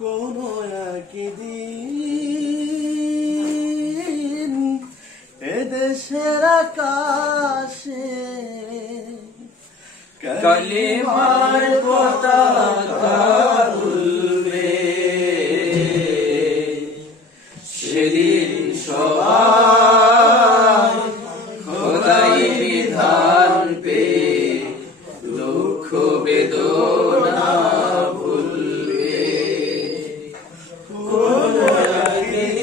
কোনো একদিন এদেশের আকাশে কালিমার পতাকা উড়বে, সেদিন সবাই খোদাই বিধান পেয়ে দুঃখ বেদনা ভুলবে। কোনো একদিন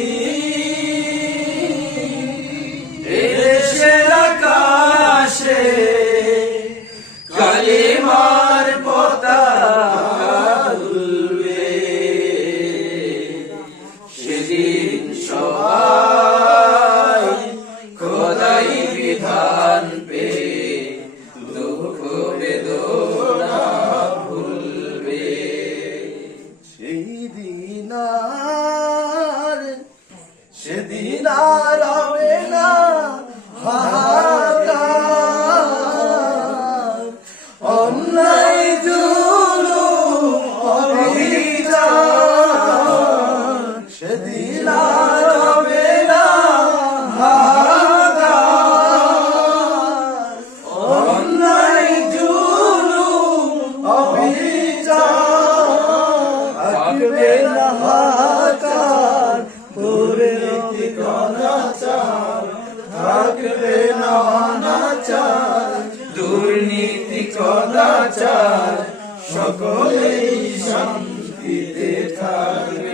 এদেশের আকাশে কালিমার পতাকা উড়বে, সেদিন সবাই খোদাই বিধান পেয়ে দুঃখ বেদনা ভুলবে। সেদিন আর হবে না হাহাকার, অন্যায় জুলুম অবিচার। সেদিন আর হবে না হাহাকার, অন্যায় জুলুম অবিচার। থাকবে না হাহাকার, দুর্নীতি অনাচার, থাকবে না অনাচার, দুর্নীতি কদাচার, সকলেই শান্তিতে থাকবে।